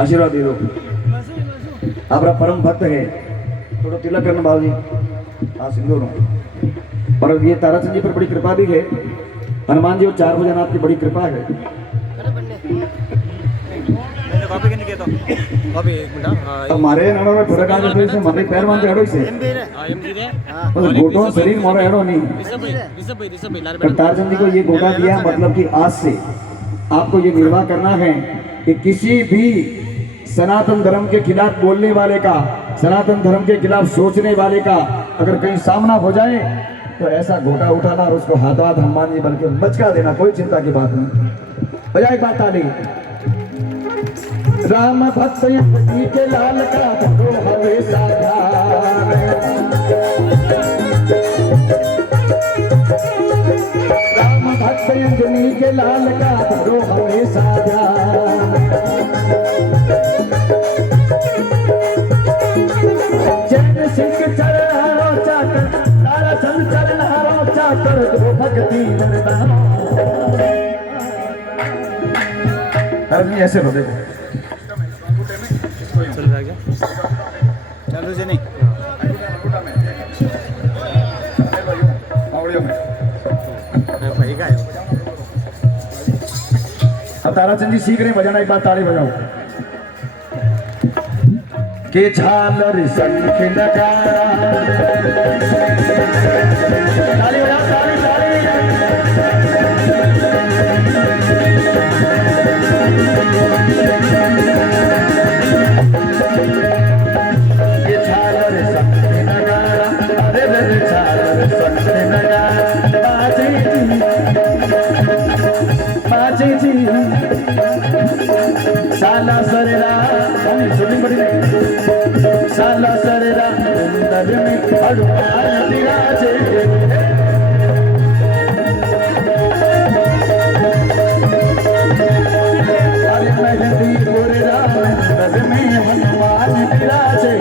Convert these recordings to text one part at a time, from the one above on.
आशीर्वाद दे दो। आपका परम भक्त है, थोड़ा तिलक करना बाबू जी। हाँ सिंदूर। और ये ताराचंद जी पर बड़ी कृपा भी है, हनुमान जी और चार भुजानाथ की बड़ी कृपा है। हमारे नाम में फरक आ जाए से हमारे पैर मान हेडो से बस गोटो शरीर मोरा हेडो नहीं। ताराचंद जी को ये गोटा दिया, मतलब कि आज से आपको ये निर्वाह करना है कि किसी भी सनातन धर्म के खिलाफ बोलने वाले का, सनातन धर्म के खिलाफ सोचने वाले का अगर कहीं सामना हो जाए तो ऐसा घोटा उठाना और उसको हाथों हाथ हनुमान जी बल्कि बचका देना, कोई चिंता की बात नहीं। बजाय बात ताली। राम भक्त जी के लाल का धरो हमेशा ध्यान, राम भक्त अंजनी के लाल का धरो हमेशा ध्यान। जैन सिंह चरण चाकर, ताराचंद चरण हारो चाकर, दो भक्ति वरदान। अरे ऐसे हो देखो चालू से नहीं अब ताराचंद जी सीख रहे हैं बजाना, एक बार ताली बजाओ। के झालर शंख नगारा, ताली बजाओ ताली ताली। ये झालर शंख नगारा, अरे रे झालर शंख नगारा, बाजे जी साला सरेरा शूटिंग बड़ी नहीं, साला सरेरा अंदर में हनुमान विराजे। अरे मेहंदी गोरेरा अंदर में हनुमान विराजे।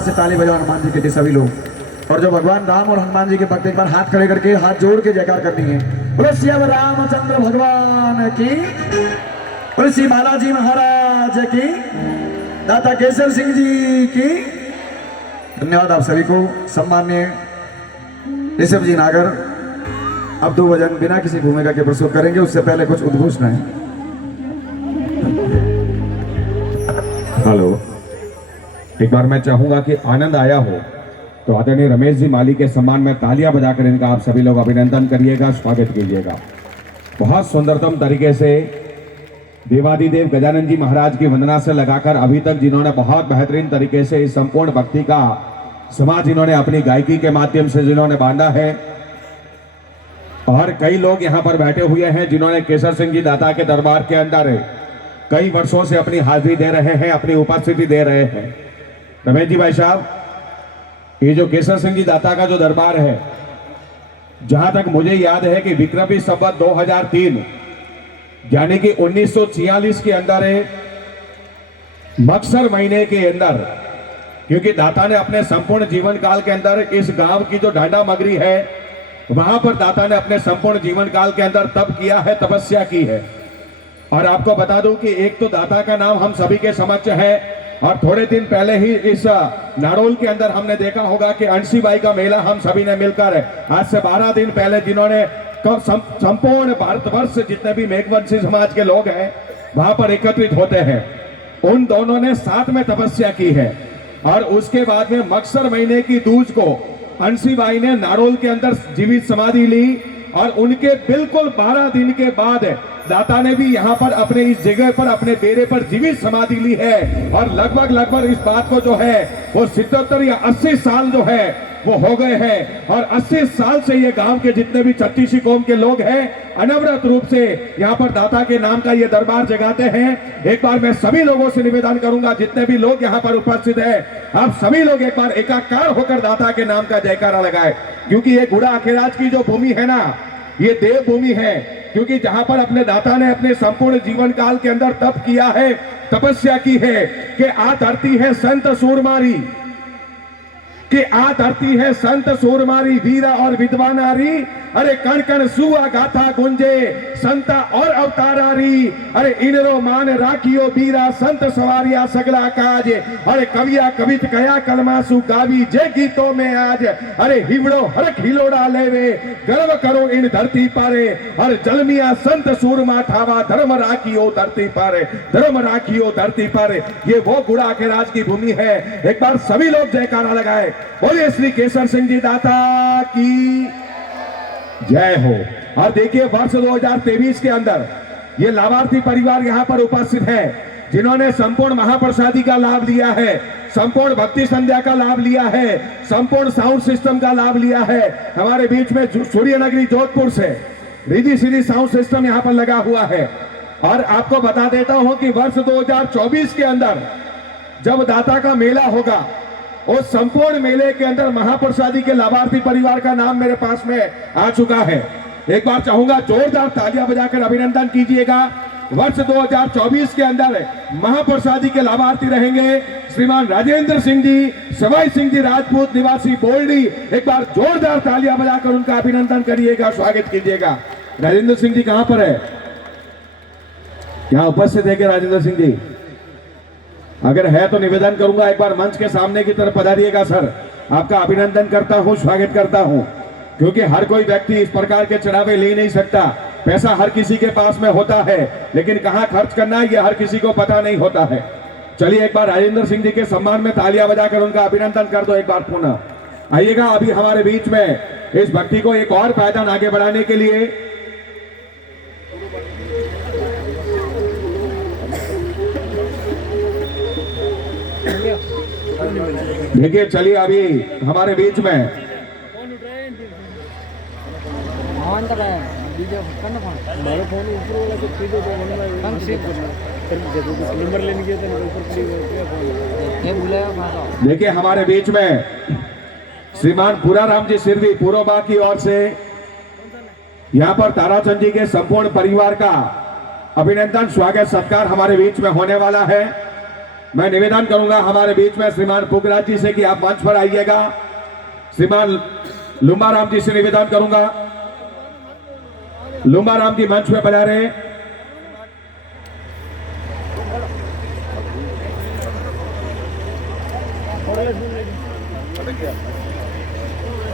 से ताली बजाओ हनुमान जी के लिए सभी लोग। और जो भगवान राम और हनुमान जी के भक्त एक बार हाथ खड़े करके हाथ जोड़ के जयकार करनी है। बोलो श्री रामचंद्र भगवान की, बोलो श्री बालाजी महाराज की, दाता केसर सिंह जी की। धन्यवाद आप सभी को। सम्मान्य ऋषभ जी नागर अब 2 भजन बिना किसी भूमिका के प्रस्तुत करेंगे, उससे पहले कुछ उद्घोषणाएं। हेलो, एक बार मैं चाहूंगा कि आनंद आया हो तो आदरणीय रमेश जी माली के सम्मान में तालियां बजाकर इनका आप सभी लोग अभिनंदन करिएगा, स्वागत कीजिएगा। बहुत सुंदरतम तरीके से देवादिदेव गजानन जी महाराज की वंदना से लगाकर अभी तक जिन्होंने बहुत बेहतरीन तरीके से इस संपूर्ण भक्ति का समाज इन्होंने अपनी गायकी के माध्यम से जिन्होंने बांधा है। और कई लोग यहाँ पर बैठे हुए हैं जिन्होंने केसर सिंह जी दाता के दरबार के अंदर कई वर्षों से अपनी हाजिरी दे रहे हैं, अपनी उपस्थिति दे रहे हैं। रमेश जी भाई साहब, ये जो केसर सिंह जी दाता का जो दरबार है, जहां तक मुझे याद है कि विक्रमी संवत 2003 यानी कि 1946 के अंदर मक्सर महीने के अंदर, क्योंकि दाता ने अपने संपूर्ण जीवन काल के अंदर इस गांव की जो ढांडा मगरी है वहां पर दाता ने अपने संपूर्ण जीवन काल के अंदर तप किया है, तपस्या की है। और आपको बता दूं कि एक तो दाता का नाम हम सभी के समक्ष है, और थोड़े दिन पहले ही इस नाड़ोल के अंदर हमने देखा होगा कि अंशीबाई का मेला हम सभी ने मिलकर आज से 12 दिन पहले जिन्होंने संपूर्ण भारतवर्ष से जितने भी मेघवंशी समाज के लोग हैं वहां पर एकत्रित होते हैं, उन दोनों ने साथ में तपस्या की है। और उसके बाद में मक्सर महीने की दूज को अंशीबाई ने नाड़ोल के अंदर जीवित समाधि ली, और उनके बिल्कुल 12 दिन के बाद दाता ने भी यहाँ पर अपने इस जगह पर अपने डेरे पर जीवित समाधि ली है। और लगभग इस बात को जो है वो 77 या 80 साल जो है वो हो गए हैं। और 80 साल से ये गांव के जितने भी छत्तीसी कौम के लोग हैं अनवरत रूप से यहाँ पर दाता के नाम का ये दरबार जगाते हैं। एक बार मैं सभी लोगों से निवेदन करूंगा, जितने भी लोग यहाँ पर उपस्थित हैं, आप सभी लोग एक बार एकाकार होकर दाता के नाम का जयकारा लगाए, क्योंकि ये गुड़ा अखेराज की जो भूमि है ना, ये देव भूमि है। क्योंकि जहां पर अपने दाता ने अपने संपूर्ण जीवन काल के अंदर तप किया है, तपस्या की है कि आ धरती है संत सूरमारी, कि आ धरती है संत सूरमारी, वीरा और विधवा नारी, अरे कण कण सुआ गाथा गुंजे संता और अवतारारी, अरे इनरो मान राखियो वीरा संत सवारिया सगला काज, अरे कविया कवित कया कलमासु गावी जे गीतों में आज, अरे हिवड़ो हरक हिलोड़ा लेवे गर्व करो इन धरती पारे, और जलमिया संत सूरमा ठावा धर्म राखियो धरती पारे, धर्म राखियो धरती पारे। ये वो गुड़ा के राज की भूमि है। एक बार सभी लोग जयकारा लगाए, बोलिए श्री केसर सिंह जी दाता की जय हो। और देखिए वर्ष 2023 के अंदर ये लाभार्थी परिवार यहाँ पर उपस्थित है, जिन्होंने संपूर्ण महाप्रसादी का लाभ लिया है, संपूर्ण भक्ति संध्या का लाभ लिया है, संपूर्ण साउंड सिस्टम का लाभ लिया है। हमारे बीच में सूर्य नगरी जोधपुर से रिधि सीधी साउंड सिस्टम यहाँ पर लगा हुआ है। और आपको बता देता हूं कि वर्ष 2024 के अंदर जब दाता का मेला होगा, उस संपूर्ण मेले के अंदर महाप्रसादी के लाभार्थी परिवार का नाम मेरे पास में आ चुका है। एक बार चाहूंगा जोरदार तालियां बजाकर अभिनंदन कीजिएगा। वर्ष 2024 के अंदर महाप्रसादी के लाभार्थी रहेंगे श्रीमान राजेंद्र सिंह जी, सवाई सिंह जी राजपूत निवासी बोल्डी। एक बार जोरदार तालियां बजाकर उनका अभिनंदन करिएगा, स्वागत कीजिएगा। राजेंद्र सिंह जी कहां पर है? यहाँ उपस्थित है क्या राजेंद्र सिंह जी? अगर है तो निवेदन करूंगा एक बार मंच के सामने की तरफ पधारिएगा सर। आपका अभिनंदन करता हूं, स्वागत करता हूं, क्योंकि हर कोई व्यक्ति इस प्रकार के चढ़ावे ले नहीं सकता। पैसा हर किसी के पास में होता है, लेकिन कहां खर्च करना है ये हर किसी को पता नहीं होता है। चलिए एक बार राजेंद्र सिंह जी के सम्मान में तालियां बजाकर उनका अभिनंदन कर दो एक बार पुनः। आइएगा अभी हमारे बीच में इस भक्ति को एक और पायदान आगे बढ़ाने के लिए देखिए, चलिए अभी हमारे बीच में देखिए हमारे बीच में श्रीमान पूराराम जी सिरवी पूर्वबा की ओर से यहाँ पर ताराचंद जी के संपूर्ण परिवार का अभिनंदन स्वागत सत्कार हमारे बीच में होने वाला है। मैं निवेदन करूंगा हमारे बीच में श्रीमान पुगराज जी से कि आप मंच पर आइएगा। श्रीमान लुम्बाराम जी से निवेदन करूंगा, लुम्बाराम जी मंच पे पधारे।